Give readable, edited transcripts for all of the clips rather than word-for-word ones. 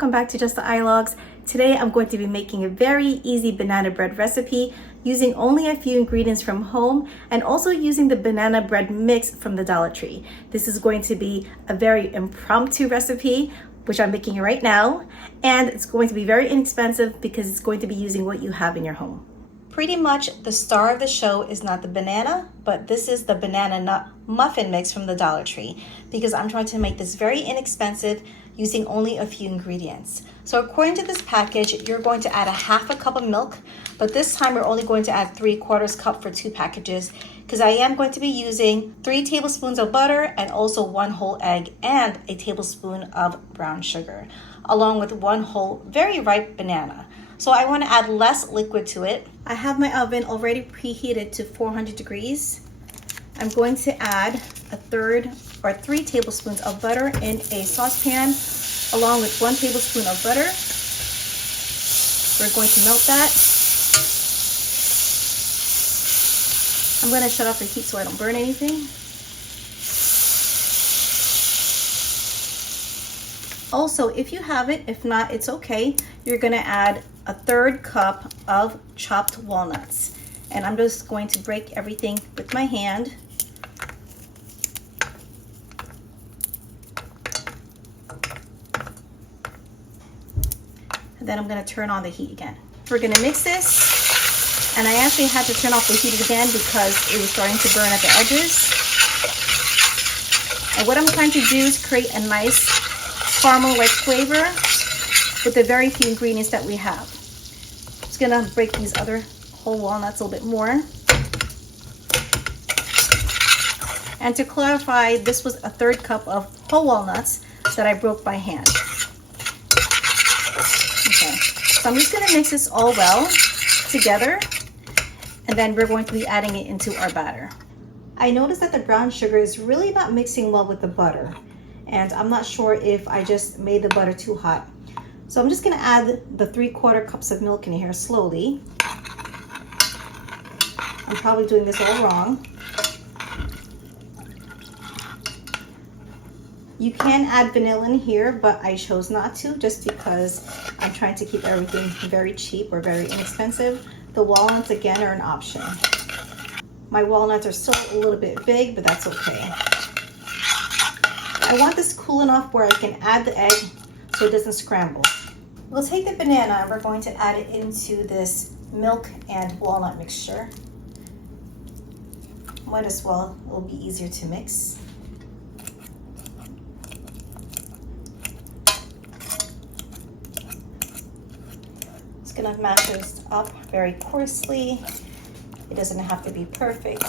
welcome back to Just the iLogs. Today I'm going to be making a very easy banana bread recipe using only a few ingredients from home and also using the banana bread mix from the Dollar Tree. This is going to be a very impromptu recipe, which I'm making right now, and it's going to be very inexpensive because it's going to be using what you have in your home. Pretty much the star of the show is not the banana, but this is the banana nut muffin mix from the Dollar Tree because I'm trying to make this very inexpensive using only a few ingredients. So according to this package, you're going to add a half a cup of milk, but this time we're only going to add 3/4 cup for 2 packages because I am going to be using 3 tablespoons of butter and also 1 whole egg and a tablespoon of brown sugar, along with 1 whole very ripe banana. So I want to add less liquid to it. I have my oven already preheated to 400 degrees. I'm going to add 3 tablespoons of butter in a saucepan along with 1 tablespoon of butter. We're going to melt that. I'm going to shut off the heat so I don't burn anything. Also, if you have it, if not, it's okay. You're going to add 1/3 cup of chopped walnuts. And I'm just going to break everything with my hand. And then I'm going to turn on the heat again. We're going to mix this. And I actually had to turn off the heat again because it was starting to burn at the edges. And what I'm trying to do is create a nice caramel-like flavor with the very few ingredients that we have. Just gonna break these other whole walnuts a little bit more. And to clarify, this was 1/3 cup of whole walnuts that I broke by hand. Okay, so I'm just gonna mix this all well together, and then we're going to be adding it into our batter. I noticed that the brown sugar is really not mixing well with the butter, and I'm not sure if I just made the butter too hot. So I'm just gonna add the 3/4 cups of milk in here slowly. I'm probably doing this all wrong. You can add vanilla in here, but I chose not to just because I'm trying to keep everything very cheap or very inexpensive. The walnuts, again, are an option. My walnuts are still a little bit big, but that's okay. I want this cool enough where I can add the egg so it doesn't scramble. We'll take the banana and we're going to add it into this milk and walnut mixture. Might as well, it'll be easier to mix. Just gonna mash this up very coarsely. It doesn't have to be perfect.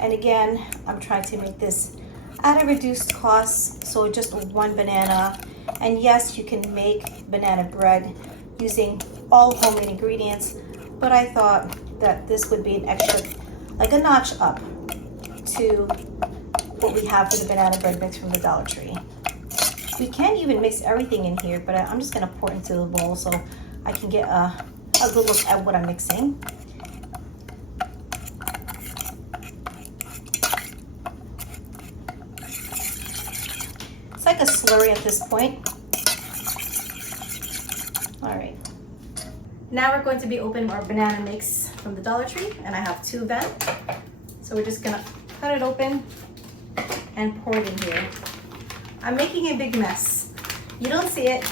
And again, I'm trying to make this at a reduced cost, so just 1 banana. And yes, you can make banana bread using all homemade ingredients, but I thought that this would be an extra, like a notch up to what we have for the banana bread mix from the Dollar Tree. We can even mix everything in here, but I'm just gonna pour it into the bowl so I can get a good look at what I'm mixing. Like a slurry at this point. All right. Now we're going to be opening our banana mix from the Dollar Tree, and I have 2 of them. So we're just gonna cut it open and pour it in here. I'm making a big mess. You don't see it,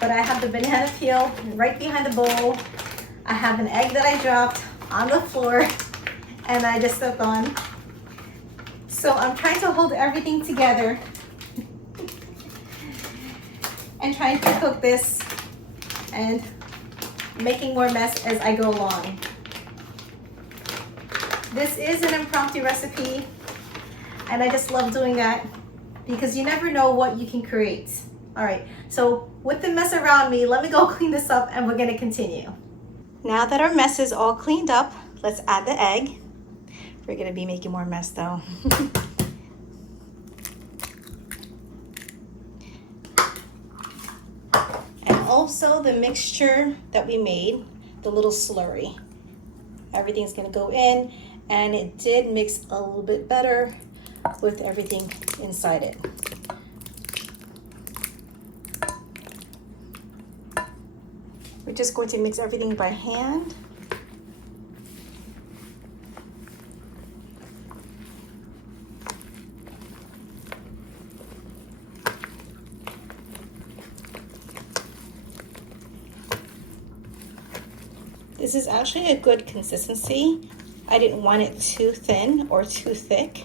but I have the banana peel right behind the bowl. I have an egg that I dropped on the floor and I just stepped on. So I'm trying to hold everything together and trying to cook this and making more mess as I go along. This is an impromptu recipe and I just love doing that because you never know what you can create. All right, so with the mess around me, let me go clean this up and we're gonna continue. Now that our mess is all cleaned up, let's add the egg. We're gonna be making more mess though. Also the mixture that we made, the little slurry. Everything's gonna go in, and it did mix a little bit better with everything inside it. just going to mix everything by hand. This is actually a good consistency. I didn't want it too thin or too thick.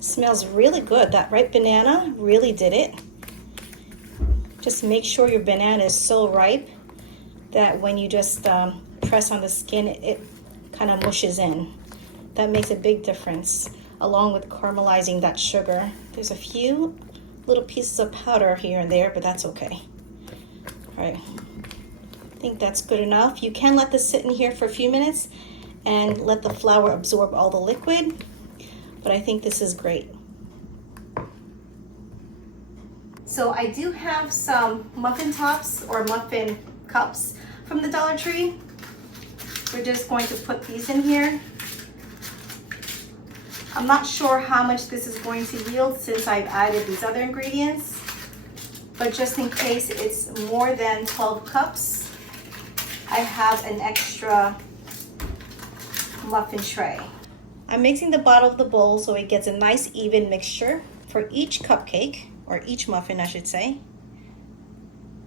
Smells really good. That ripe banana really did it. Just make sure your banana is so ripe that when you just press on the skin, it kind of mushes in. That makes a big difference, along with caramelizing that sugar. There's a few little pieces of powder here and there, but that's okay. All right, I think that's good enough. You can let this sit in here for a few minutes and let the flour absorb all the liquid, but I think this is great. So I do have some muffin tops or muffin cups from the Dollar Tree. We're just going to put these in here. I'm not sure how much this is going to yield since I've added these other ingredients, but just in case it's more than 12 cups, I have an extra muffin tray. I'm mixing the bottom of the bowl so it gets a nice even mixture for each cupcake, or each muffin I should say.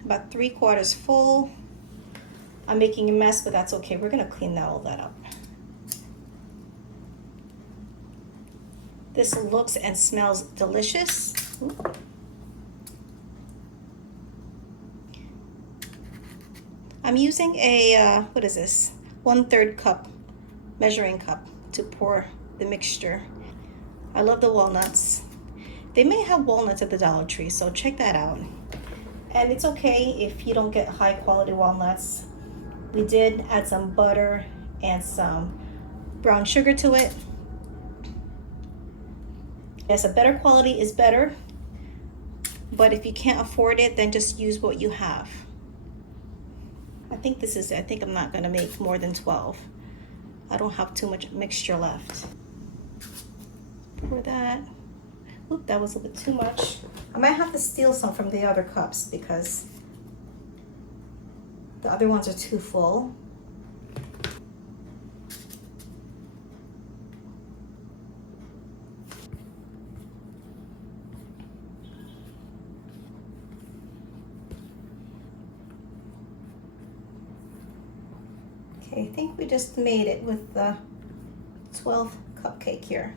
About 3/4 full. I'm making a mess, but that's okay. We're gonna clean all that up. This looks and smells delicious. Ooh. I'm using a, what is this? 1/3 cup measuring cup to pour the mixture. I love the walnuts. They may have walnuts at the Dollar Tree, so check that out. And it's okay if you don't get high quality walnuts. We did add some butter and some brown sugar to it. Yes, a better quality is better, but if you can't afford it, then just use what you have. I think this is it. I think I'm not gonna make more than 12. I don't have too much mixture left. Pour that. Oop, that was a bit too much. I might have to steal some from the other cups because the other ones are too full. Okay, I think we just made it with the 12th cupcake here.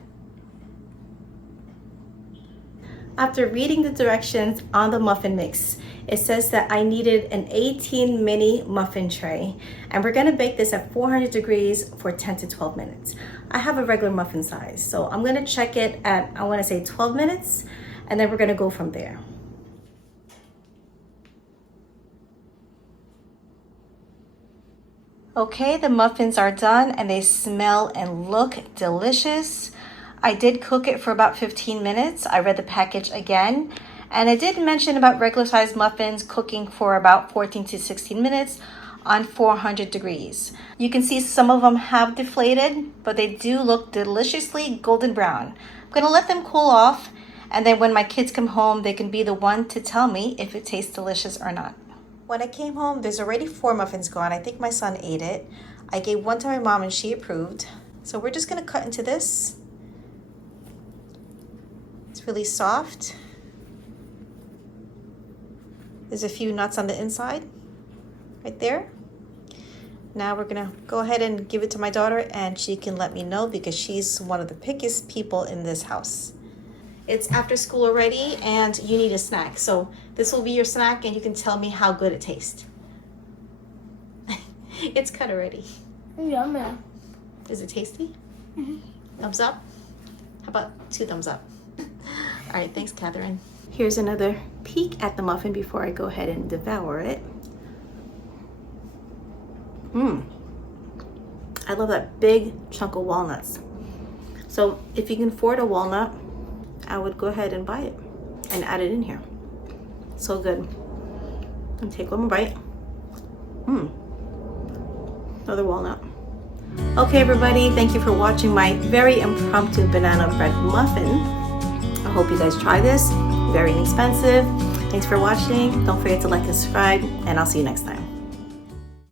After reading the directions on the muffin mix, it says that I needed an 18 mini muffin tray, and we're gonna bake this at 400 degrees for 10 to 12 minutes. I have a regular muffin size, so I'm gonna check it at, I wanna say 12 minutes, and then we're gonna go from there. Okay, the muffins are done and they smell and look delicious. I did cook it for about 15 minutes. I read the package again, and I did mention about regular sized muffins cooking for about 14 to 16 minutes on 400 degrees. You can see some of them have deflated, but they do look deliciously golden brown. I'm gonna let them cool off, and then when my kids come home, they can be the one to tell me if it tastes delicious or not. When I came home, there's already 4 muffins gone. I think my son ate it. I gave one to my mom and she approved. So we're just gonna cut into this. It's really soft. There's a few nuts on the inside, right there. Now we're gonna go ahead and give it to my daughter and she can let me know because she's one of the pickiest people in this house. It's after school already and you need a snack. So this will be your snack and you can tell me how good it tastes. It's cut already. Yummy. Is it tasty? Mm-hmm. Thumbs up? How about 2 thumbs up? All right, thanks, Catherine. Here's another peek at the muffin before I go ahead and devour it. I love that big chunk of walnuts. So if you can afford a walnut, I would go ahead and buy it and add it in here. So good. And take one more bite. Another walnut. Okay, everybody, thank you for watching my very impromptu banana bread muffin. I hope you guys try this. Very inexpensive. Thanks for watching. Don't forget to like and subscribe, and I'll see you next time.